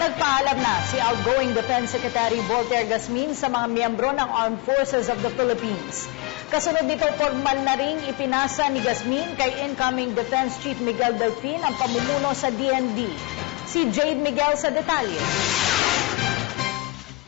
Nagpaalam na si outgoing Defense Secretary Voltaire Gasmin sa mga miyembro ng Armed Forces of the Philippines. Kasunod nito, formal na ring ipinasa ni Gasmin kay incoming Defense Chief Miguel Delfin ang pamumuno sa DND. Si Jade Miguel sa detalye.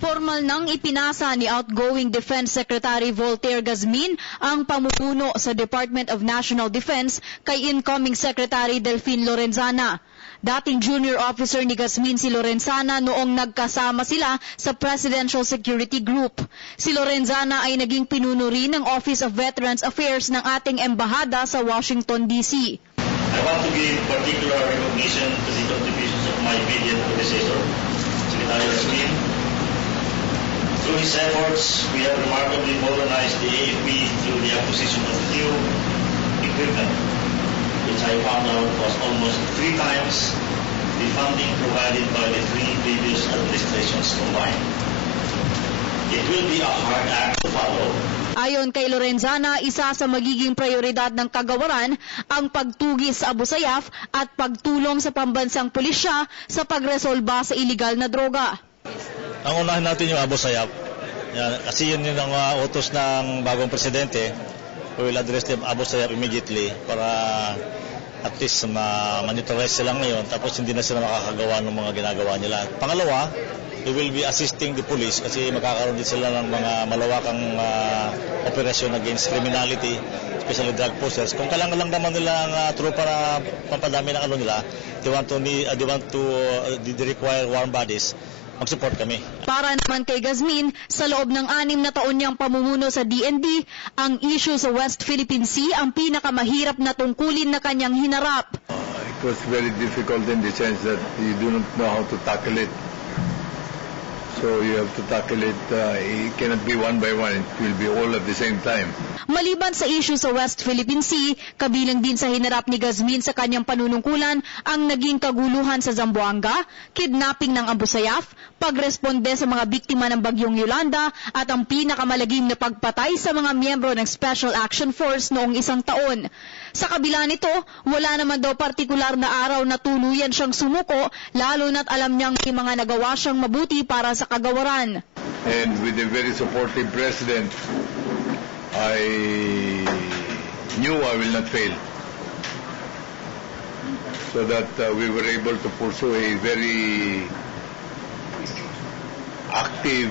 Formal nang ipinasa ni outgoing Defense Secretary Voltaire Gasmin ang pamumuno sa Department of National Defense kay incoming Secretary Delfin Lorenzana. Dating junior officer ni Gasmin si Lorenzana noong nagkasama sila sa Presidential Security Group. Si Lorenzana ay naging pinuno rin ng Office of Veterans Affairs ng ating embahada sa Washington, D.C. I want to give particular recognition to the contributions of my immediate predecessor, Secretary Gasmin. Through his efforts, we have remarkably modernized the AFP through the acquisition of new equipment, which I found out was almost 3 times the funding provided by the 3 previous administrations combined. It will be a hard act to follow. Ayon kay Lorenzana, isa sa magiging prioridad ng kagawaran ang pagtugis sa Abu Sayyaf at pagtulong sa pambansang pulisya sa pagresolba sa iligal na droga. Ang unahin natin yung Abu Sayyaf. Yan, kasi yun yung utos ng bagong presidente. We will address the Abu Sayyaf immediately para at least ma-monitorize sila ngayon tapos hindi na sila makakagawa ng mga ginagawa nila. Pangalawa, we will be assisting the police kasi magkakaroon din sila ng mga malawakang operasyon against criminality, especially drug pushers. Kung kailangan lang naman nila ang tropa na pampadami ng nila, they require warm bodies. Mag-support kami. Para naman kay Gasmin, sa loob ng 6 na taon niyang pamumuno sa DND, ang issue sa West Philippine Sea ang pinakamahirap na tungkulin na kanyang hinarap. It was very difficult in the sense that you do not know how to tackle it. So you have to tackle it, it cannot be one by one, it will be all at the same time. Maliban sa issue sa West Philippine Sea, kabilang din sa hinarap ni Gasmin sa kanyang panunungkulan ang naging kaguluhan sa Zamboanga, kidnapping ng Abu Sayyaf, pagresponde sa mga biktima ng Bagyong Yolanda at ang pinakamalagim na pagpatay sa mga miyembro ng Special Action Force noong 1 taon. Sa kabila nito, wala naman daw partikular na araw na tuluyan siyang sumuko, lalo na't alam niyang may mga nagawa siyang mabuti para sa kagawaran. And with a very supportive president, I knew I will not fail. So that we were able to pursue a very active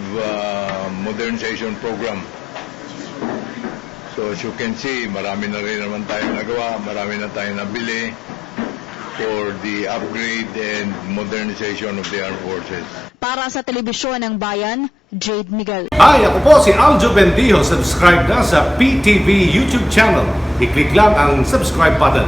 modernization program. So as you can see, marami na rin naman tayo nagawa, marami na tayo nabili for the upgrade and modernization of the armed forces. Para sa Telebisyon ng Bayan, Jade Miguel. Hi, ako po si Aljo Bendijo. Subscribe na sa PTV YouTube channel. I-click lang ang subscribe button.